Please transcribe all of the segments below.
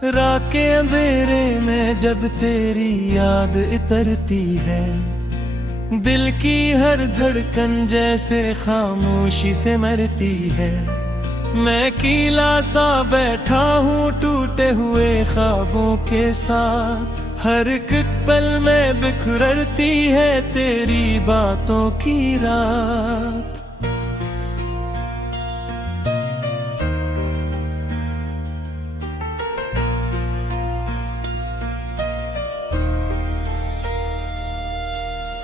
रात के अंधेरे में जब तेरी याद इतरती है, दिल की हर धड़कन जैसे खामोशी से मरती है। मैं अकेला सा बैठा हूँ टूटे हुए ख्वाबों के साथ, हर एक पल में बिखरती है तेरी बातों की रात।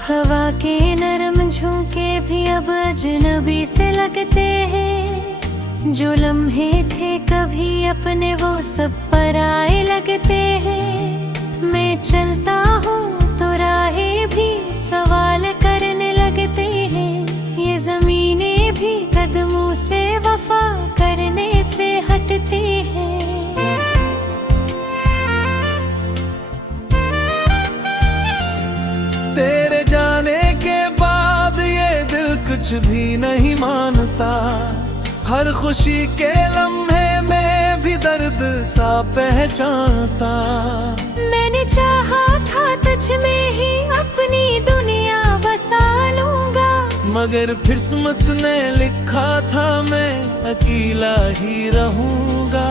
हवा के नरम झोंके भी अब अजनबी से लगते हैं, जो लम्हे थे कभी अपने वो सब पराए लगते हैं। मैं चलता हूँ तो राहें भी सवाल करने लगते हैं, ये ज़मीनें भी कदमों से वफा करने से हटती हैं। तेरे जाने के बाद ये दिल कुछ भी नहीं मानता, हर खुशी के लम्हे में भी दर्द सा पहचानता। मैंने चाहा था तुझ में ही अपनी दुनिया बसा लूंगा, मगर किस्मत ने लिखा था मैं अकेला ही रहूंगा।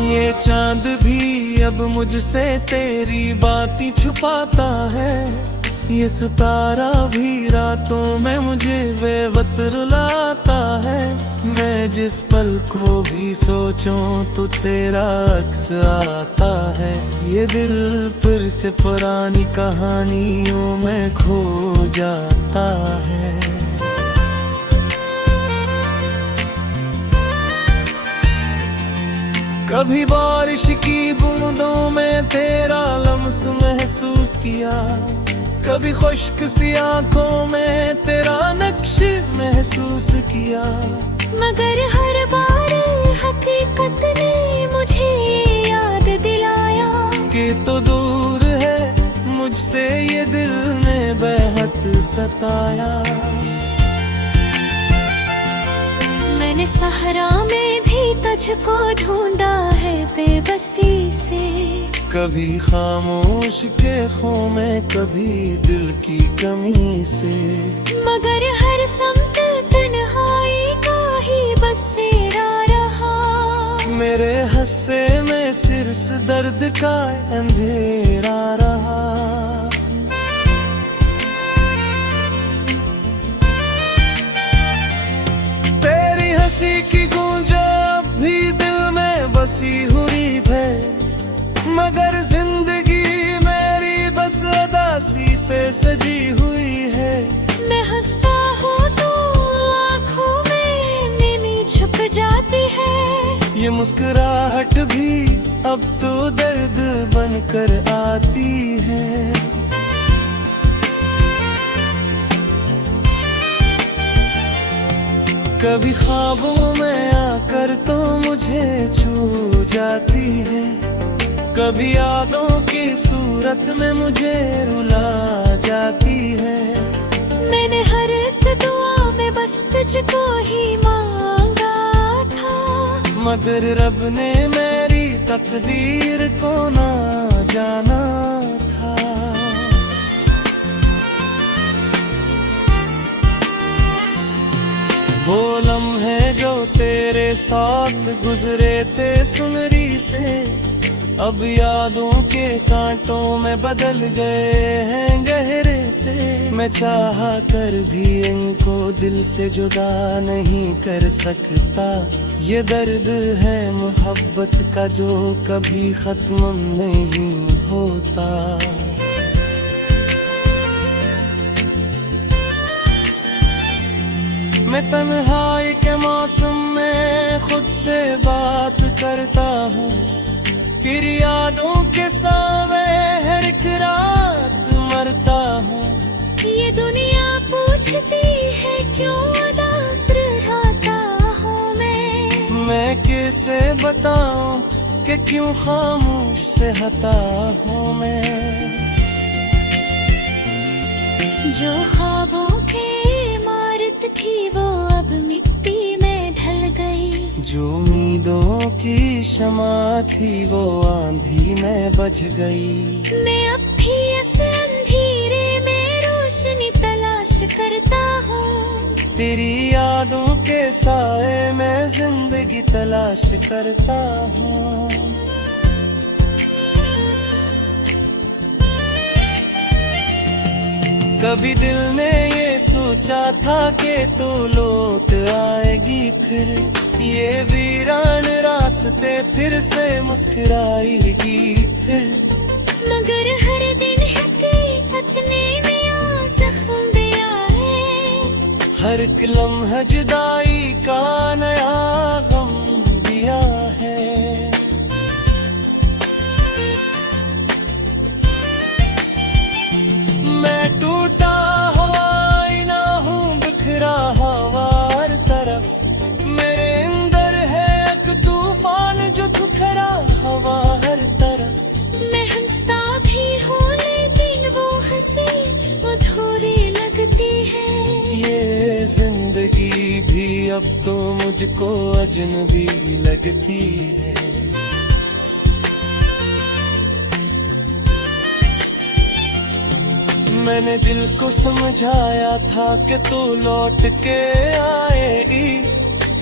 ये चांद भी अब मुझसे तेरी बातें छुपाता है, ये सितारा भी रातों में मुझे बेवक्त रुलाता है। मैं जिस पल को भी सोचूं तो तेरा अक्स आता है, ये दिल फिर से पुरानी कहानियों में खो जाता है। कभी बारिश की बूंदों में तेरा लम्स महसूस किया, कभी खुश्क सी आंखों में तेरा नक्श महसूस किया, मगर हर बार हकीकत ने मुझे याद दिलाया कि तो दूर है मुझसे ये दिल ने बेहद सताया। मैंने सहरा में भी तुझको ढूंढा है बेबसी से, कभी खामोश के खो में कभी दिल की कमी से, मगर हर समत तन्हाई का ही बसेरा रहा। मेरे हस्से में सिर्फ दर्द का अंधेरा रहा। तेरी हंसी की गूंज अब भी दिल में बसी हुई है, मगर जिंदगी मेरी बस उदासी से सजी हुई है। मैं हंसता हूँ तो आँखों में नमी छुप जाती है, ये मुस्कुराहट भी अब तो दर्द बनकर आती है। कभी ख्वाबों में आकर तो मुझे छू जाती है, कभी यादों की सूरत में मुझे रुला जाती है। मैंने हर एक दुआ में बस तुझको ही मांगा था, मगर रब ने मेरी तकदीर को ना जाना था। वो लम्हे जो तेरे साथ गुजरे थे सुनरी से, अब यादों के कांटों में बदल गए हैं गहरे से। मैं चाहा कर भी इनको दिल से जुदा नहीं कर सकता, ये दर्द है मोहब्बत का जो कभी खत्म नहीं होता। मैं तन्हाई के मौसम में खुद से बात करता हूँ, फिर यादों के सावे हर एक रात मरता हूँ। ये दुनिया पूछती है क्यों अदा सिर मैं किसे बताऊं कि क्यों खामोश से हता हूँ मैं। जो ख्वाबों की इमारत थी वो अब मिट्टी में ढल गई। जो उम्मीदों की शमा थी वो आंधी में बज गई। मैं अब भी इस अंधेरे में रोशनी तलाश करता हूँ। तेरी यादों के साए में जिंदगी तलाश करता हूँ। कभी दिल ने ये सोचा था कि तू लौट आएगी फिर, ये वीरान रास्ते फिर से मुस्कुराएगी फिर। मगर हर दिन हकीकत ने नया जख्म दिया है। हर एक लम्हा जुदाई का नया गम दिया है। मैं टूटा हुआ आईना हूँ, बिखरा हवा हर तरफ। मेरे अंदर है एक तूफान जो ठुकरा हवा हर तरफ। मैं हंसता भी हूँ लेकिन वो हंसी अधूरी लगती है। ये जिंदगी भी अब तो मुझको अजनबी लगती है। मैंने दिल को समझाया था कि तू लौट के आएगी,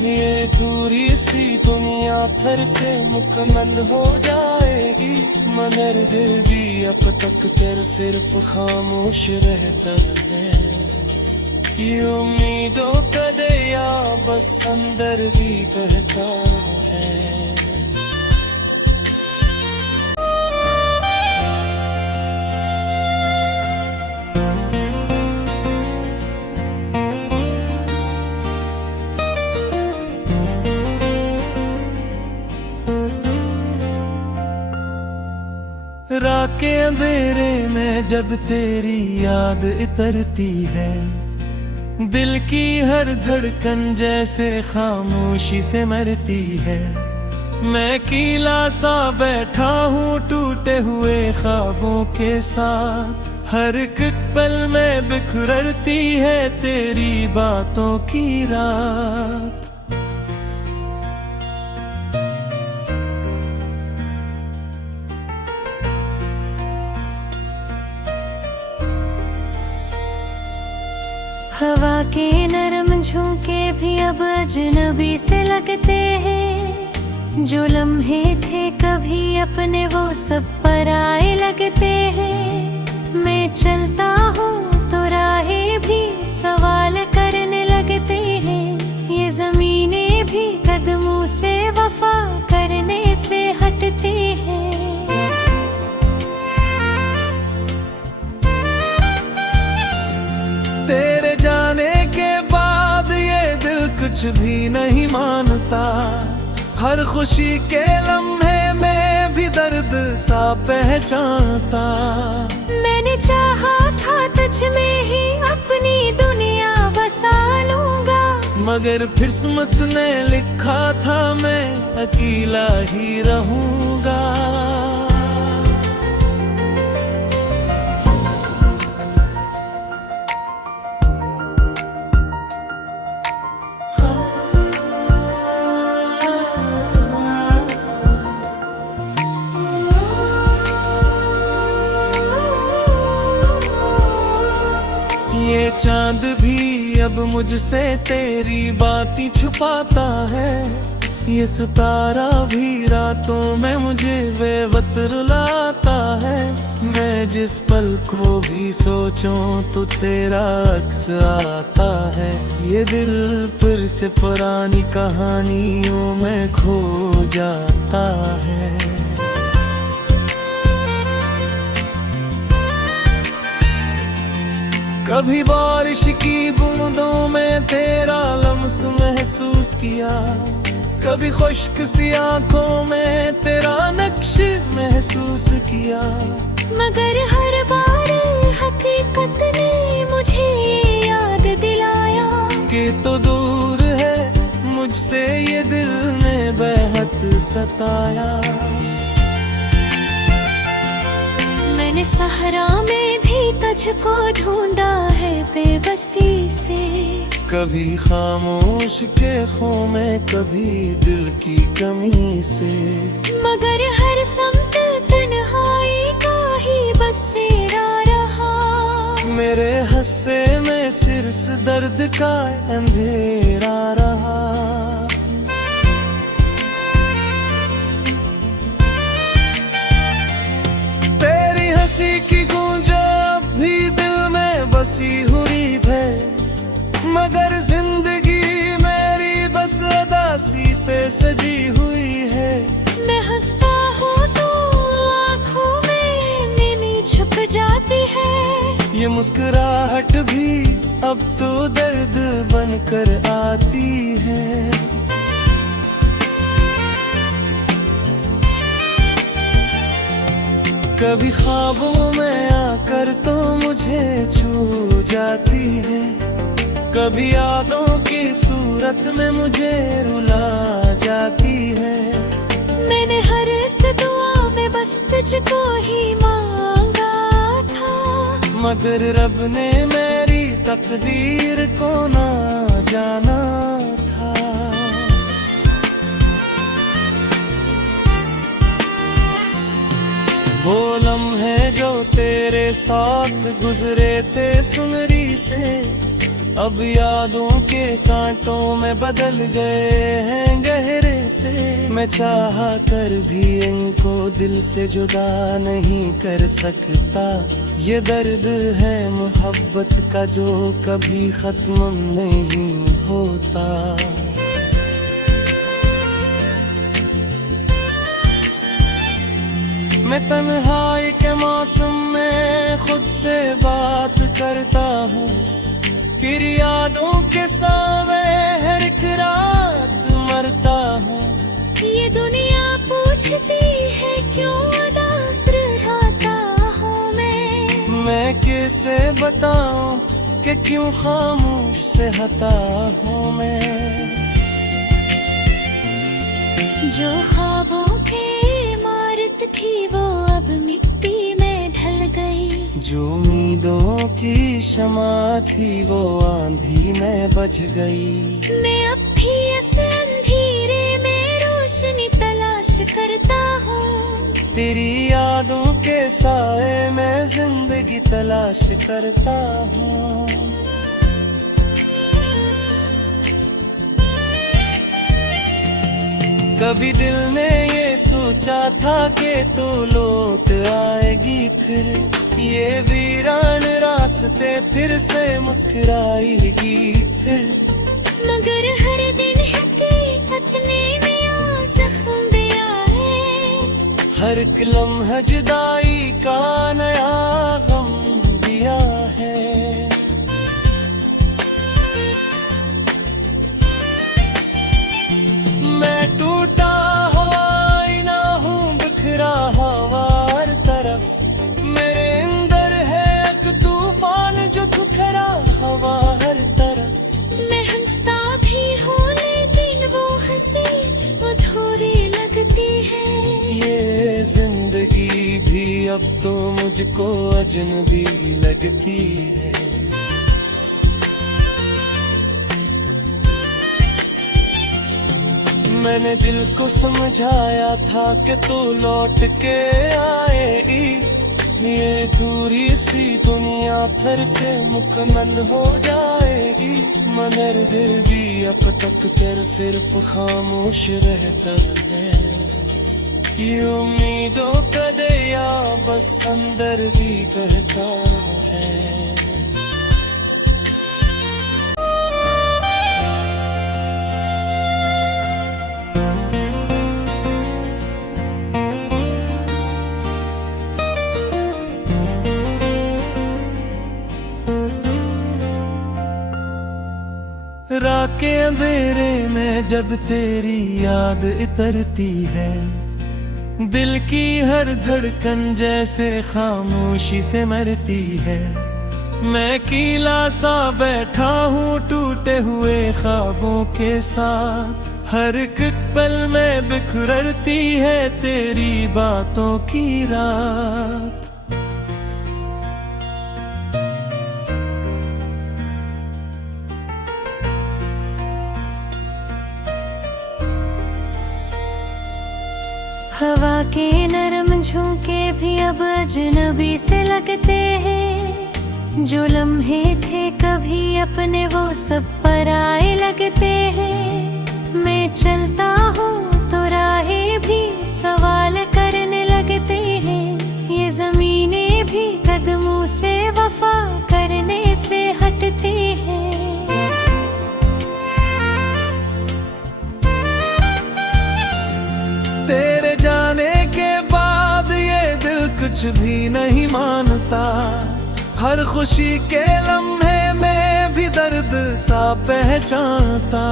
ये दूरी सी दुनिया फिर से मुकम्मल हो जाएगी। मगर दिल भी अब तक तेरे सिर्फ खामोश रहता है। ये उम्मीदों का दरिया बस अंदर भी बहता है। रात के अंधेरे में जब तेरी याद इतरती है, दिल की हर धड़कन जैसे खामोशी से मरती है। मैं अकेला सा बैठा हूँ टूटे हुए ख्वाबों के साथ। हर एक पल में बिखरती है तेरी बातों की रात। हवा के नरम झोंके भी अब अजनबी से लगते हैं। जो लम्हे थे कभी अपने वो सब पराए लगते हैं। मैं चलता हूँ तो राहें भी सवाल करने लगते हैं। ये ज़मीनें भी कदमों से वफा करने से हटती हैं। तेरे जाने के बाद ये दिल कुछ भी नहीं मानता। हर खुशी के लम्हे में भी दर्द सा पहचानता। मैंने चाहा था तुझ में ही अपनी दुनिया बसा लूंगा, मगर किस्मत ने लिखा था मैं अकेला ही रहूंगा। ये चांद भी अब मुझसे तेरी बातें छुपाता है। ये सितारा भी रातों में मुझे बेवक्त रुलाता है। मैं जिस पल को भी सोचूं तो तेरा अक्स आता है। ये दिल फिर से पुरानी कहानियों में खो जाता है। कभी बारिश की बूंदों में तेरा लम्स महसूस किया, कभी खुश्क सी आंखों में तेरा नक्श महसूस किया। मगर हर बार हकीकत ने मुझे याद दिलाया कि तो दूर है मुझसे ये दिल ने बेहद सताया। मैंने सहरा में भी तुझको ढूंढा है बेबसी से, कभी खामोश के खो में, कभी दिल की कमी से, मगर हर समत तन्हाई का ही बसेरा रहा। मेरे हस्से में सिर्फ दर्द का अंधेरा रहा। तेरी हंसी की गूंज अब भी दिल में बसी हुई है, मगर जिंदगी मेरी बस उदासी से सजी हुई है। मैं हंसता हूँ तो आँखों में नमी छुप जाती है, ये मुस्कुराहट भी अब तो दर्द बनकर आती है। कभी ख्वाबों में आकर तो मुझे छू जाती है, कभी यादों की सूरत में मुझे रुला जाती है। मैंने हर एक दुआ में बस तुझको ही मांगा था, मगर रब ने मेरी तकदीर को ना जाना था। वो लम्हे जो तेरे साथ गुजरे थे सुनरी से, अब यादों के कांटों में बदल गए हैं गहरे से। मैं चाहा कर भी इनको दिल से जुदा नहीं कर सकता, ये दर्द है मोहब्बत का जो कभी खत्म नहीं होता। मैं तन्हाई के मौसम में खुद से बात करता हूँ, फिर यादों के सावे हर एक रात मरता हूँ। ये दुनिया पूछती है क्यों उदास रहता हूँ मैं कैसे बताऊँ कि क्यों खामोश से हता हूँ मैं। जो ख्वाबों की इमारत थी वो अब मिट्टी में ढल गई, जो उम्मीदों की शमा थी वो आंधी में बज गई। मैं अब भी इस अंधेरे में रोशनी तलाश करता हूँ, तेरी यादों के साए में जिंदगी तलाश करता हूँ। कभी दिल ने ये सोचा था कि तू लौट आएगी फिर, ये वीरान रास्ते फिर से मुस्कुराएगी फिर। मगर हर दिन हकीकत ने नया जख्म दिया है, हर एक लम्हा जुदाई का नया गम दिया है। मैं टूटा हुआ आईना हूँ, बिखरा हवा हर तरफ, मेरे अंदर है एक तूफान जो बिखरा हवा हर तरफ। मैं हंसता भी हूँ लेकिन वो हंसी अधूरी लगती है, ये जिंदगी भी अब तो मुझको अजनबी लगती है। मैंने दिल को समझाया था कि तू लौट के आएगी, ये दूरी सी दुनिया फिर से मुकम्मल हो जाएगी। मगर दिल भी अब तक तेरे सिर्फ खामोश रहता है, ये उम्मीदों का दरिया बस अंदर भी कहता है। रात के अंधेरे में जब तेरी याद इतरती है, दिल की हर धड़कन जैसे खामोशी से मरती है। मैं अकेला सा बैठा हूँ टूटे हुए ख्वाबों के साथ, हर एक पल में बिखरती है तेरी बातों की रात। हवा के नरम झोंके भी अब अजनबी से लगते हैं। जो लम्हे थे कभी अपने वो सब पराए लगते हैं। मैं चलता हूँ तो राहें भी सवाल करने लगते हैं। ये ज़मीनें भी कदमों से वफा करने से हटती हैं। तेरे जाने के बाद ये दिल कुछ भी नहीं मानता। हर खुशी के लम्हे में भी दर्द सा पहचानता।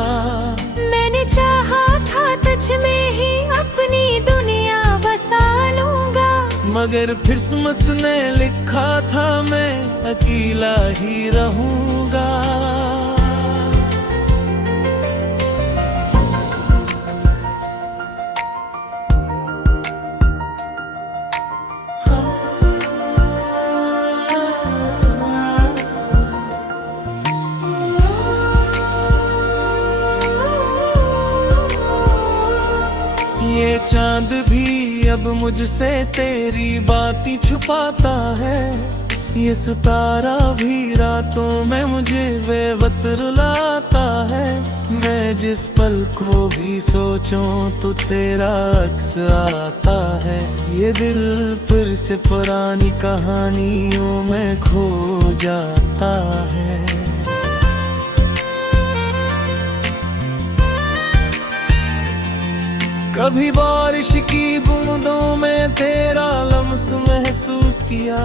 मैंने चाहा था तुझ में ही अपनी दुनिया बसा लूंगा, मगर किस्मत ने लिखा था मैं अकेला ही रहूंगा। ये चांद भी अब मुझसे तेरी बातें छुपाता है। ये सितारा भी रातों में मुझे बेवक्त रुलाता है। मैं जिस पल को भी सोचूं तो तेरा अक्स आता है। ये दिल फिर से पुरानी कहानियों में खो जाता है। कभी बारिश की बूंदों में तेरा लम्स महसूस किया।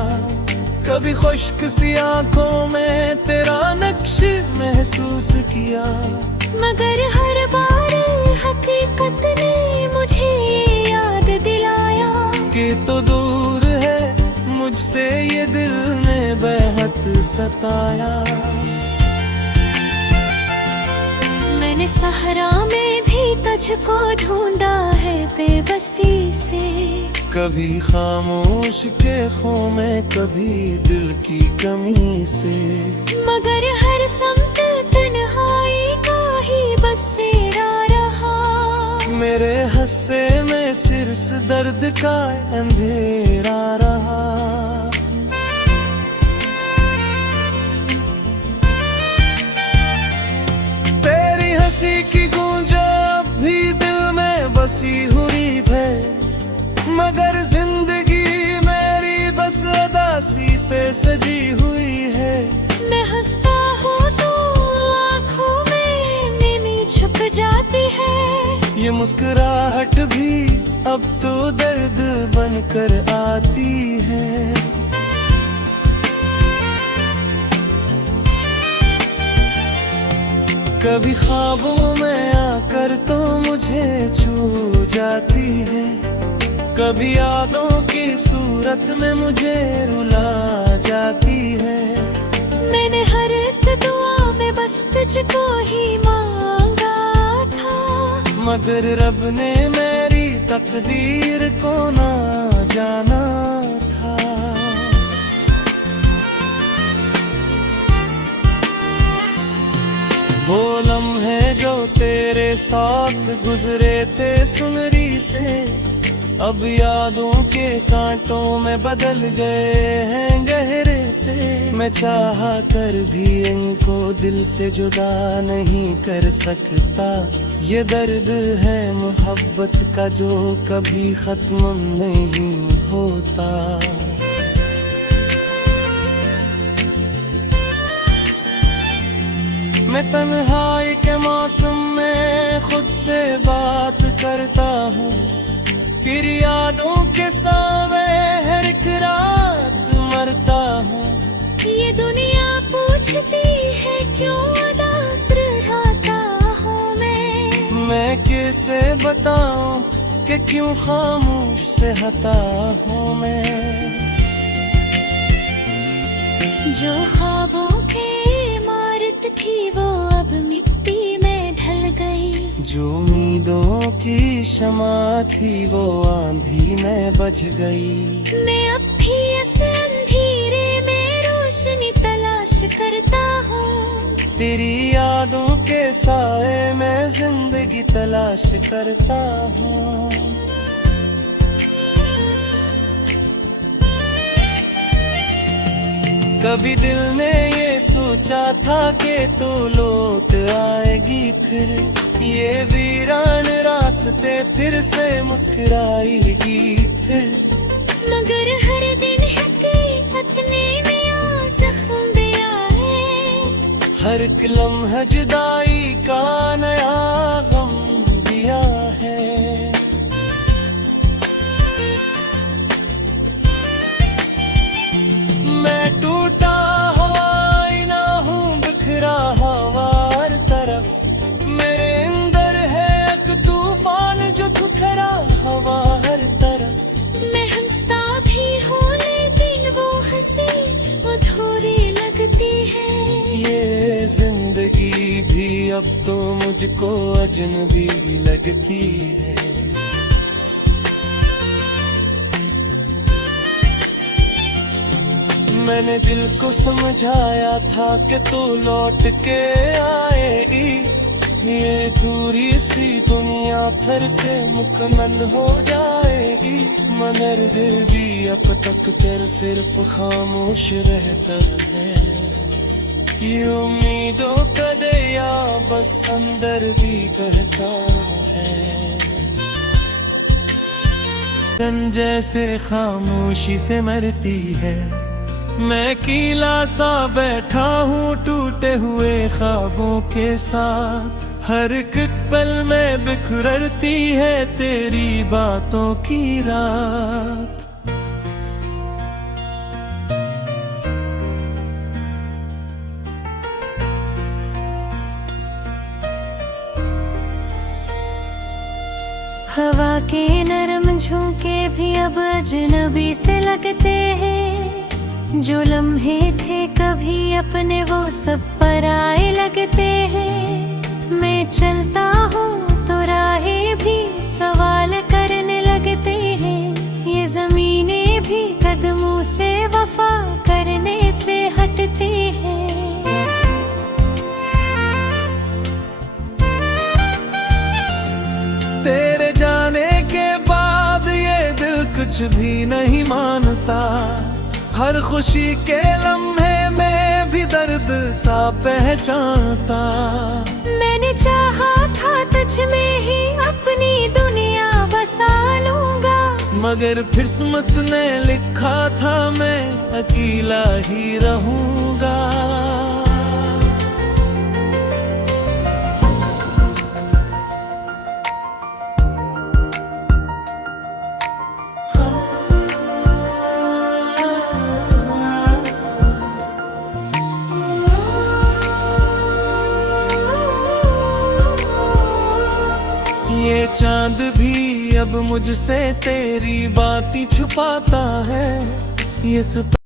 कभी खुश्क सी आंखों में तेरा नक्श महसूस किया। मगर हर बार हकीकत ने मुझे याद दिलाया कि तो दूर है मुझसे ये दिल ने बेहद सताया। मैंने सहरा में भी तुझको ढूंढा है बेबसी से। कभी खामोश के खो में, कभी दिल की कमी से। मगर हर समत तन्हाई का ही बसेरा रहा। मेरे हस्से में सिर्फ दर्द का अंधेरा रहा। तेरी हंसी की गूंज अब भी दिल में बसी हुई है। मगर जिंदगी मेरी बस उदासी से सजी हुई है। मैं हंसता हूँ तो आँखों में नमी छुप जाती है। ये मुस्कुराहट भी अब तो दर्द बनकर आती है। कभी ख्वाबों में आकर तो मुझे छू जाती है। कभी यादों की सूरत में मुझे रुला जाती है। मैंने हर एक दुआ में बस तुझको ही मांगा था। मगर रब ने मेरी तकदीर को ना जाना था। वो लम्हे जो तेरे साथ गुजरे थे सुनरी से, अब यादों के कांटों में बदल गए हैं गहरे से। मैं चाहा कर भी इनको दिल से जुदा नहीं कर सकता। ये दर्द है मोहब्बत का जो कभी खत्म नहीं होता। मैं तन्हाई के मौसम में खुद से बात करता हूँ। फिर यादों के सावे हर एक रात मरता हूँ। ये दुनिया पूछती है क्यों उदास रहता हूँ मैं कैसे बताऊँ कि क्यों खामोश से हता हूँ मैं। जो ख्वाबों की इमारत थी वो अब मिट्टी में ढल गई। जो उम्मीदों की शमा थी वो आंधी में बज गई। मैं अब भी इस अंधेरे में रोशनी तलाश करता हूँ। तेरी यादों के साए में जिंदगी तलाश करता हूँ। कभी दिल ने ये सोचा था कि तू लौट आएगी फिर, ये वीरान रास्ते फिर से मुस्कुराएगी फिर। मगर हर दिन हकीकत ने नया जख्म दिया है। हर एक लम्हा जुदाई का नया गम दिया है। मैं टूटा हुआ आईना हूँ, बिखरा हवा हर तरफ। मेरे अंदर है एक तूफान जो ठुकरा हवा हर तरफ। मैं हंसता भी हूँ लेकिन वो हंसी अधूरी लगती है। ये जिंदगी भी अब तो मुझको अजनबी लगती है। मैंने दिल को समझाया था कि तू लौट के आएगी, ये दूरी सी दुनिया फिर से मुकम्मल हो जाएगी। मगर दिल भी अब तक तेरे सिर्फ खामोश रहता है। ये उम्मीदों का दरिया बस अंदर भी बहता है। गन जैसे खामोशी से मरती है, मैं अकेला सा बैठा हूँ टूटे हुए ख्वाबों के साथ। हर एक पल में बिखरती है तेरी बातों की रात। हवा के नरम झोंके भी अब अजनबी से लगते हैं। जो लम्हे थे कभी अपने वो सब पराए लगते हैं। मैं चलता हूँ तो राहें भी सवाल करने लगते हैं। ये ज़मीनें भी कदमों से वफा करने से हटती हैं। तेरे जाने के बाद ये दिल कुछ भी नहीं मानता। हर खुशी के लम्हे में भी दर्द सा पहचानता। मैंने चाहा था तुझ में ही अपनी दुनिया बसा लूंगा, मगर किस्मत ने लिखा था मैं अकेला ही रहूंगा। ये चांद भी अब मुझसे तेरी बातें छुपाता है। ये